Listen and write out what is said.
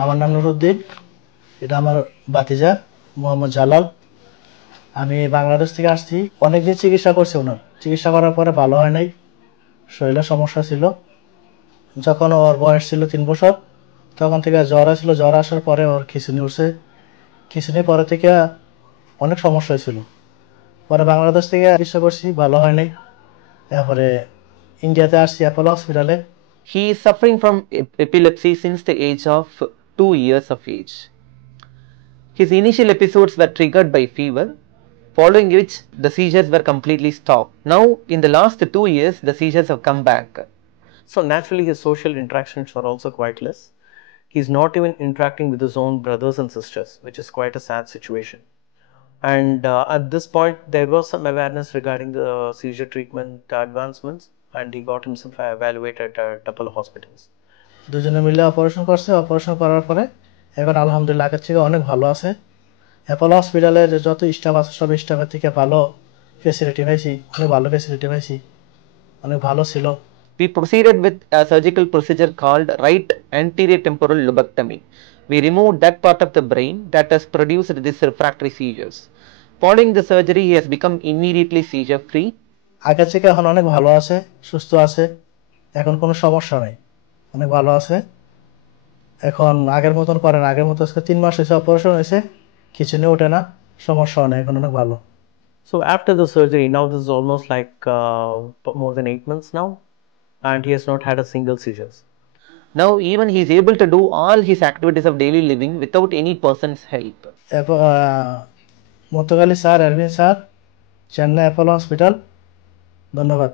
আমার নাম নুরুদ্দিন, এটা আমার ভাতিজা মোহাম্মদ জালাল। আমি বাংলাদেশ থেকে আসছি। অনেকদিন চিকিৎসা করছি ওনার, চিকিৎসা করার পরে ভালো হয় নাই, শরীরে সমস্যা ছিল। যখন ওর বয়স ছিল 3 বছর, তখন থেকে জ্বর আসছিল। জ্বর আসার পরে ওর খিঁচুনি উঠছে, খিঁচুনি পরে থেকে অনেক সমস্যা হয়েছিল। পরে বাংলাদেশ থেকে চিকিৎসা করছি, ভালো হয় নাই। তারপরে ইন্ডিয়াতে আসছি অ্যাপোলো হসপিটালে। He is suffering from epilepsy since the age of 2 years of age. His initial episodes were triggered by fever, following which the seizures were completely stopped. Now, in the last 2 years, the seizures have come back. So naturally his social interactions are also quite less. He's not even interacting with his own brothers and sisters, which is quite a sad situation. And at this point, there was some awareness regarding the seizure treatment advancements, and he got himself evaluated at Apollo hospitals. দুজনে মিলে অপারেশন করছে। অপারেশন করার পরে এখন আলহামদুলিল্লাহ আগের থেকে অনেক ভালো আছে। অ্যাপোলো হসপিটালের যত স্টাফ আছে সব স্টাফের থেকে ভালো ফেসিলিটি পাইছি, অনেক ভালো ফেসিলিটি পাইছি, অনেক ভালো ছিল। We proceeded with a surgical procedure called right anterior temporal lobectomy. We removed that part of the brain that has produced these refractory seizures. Following the surgery, he has become immediately seizure free. আগের থেকে এখন অনেক ভালো আছে, সুস্থ আছে, এখন কোনো সমস্যা নাই, অনেক ভালো আছে। এখন আগের মতন করে না, আগের মতো আজকে 3 মাস হয়েছে অপারেশন হয়েছে, কিছু নিয়ে ওঠে না, সমস্যা নেই, এখন অনেক ভালো। So after the surgery, now this is almost like more than 8 months now, and he has not had a single seizure. Now, even he is able to do all his activities of daily living without any person's help. মতকালী sir, Ervin sir, Chennai Apollo hospital, ধন্যবাদ।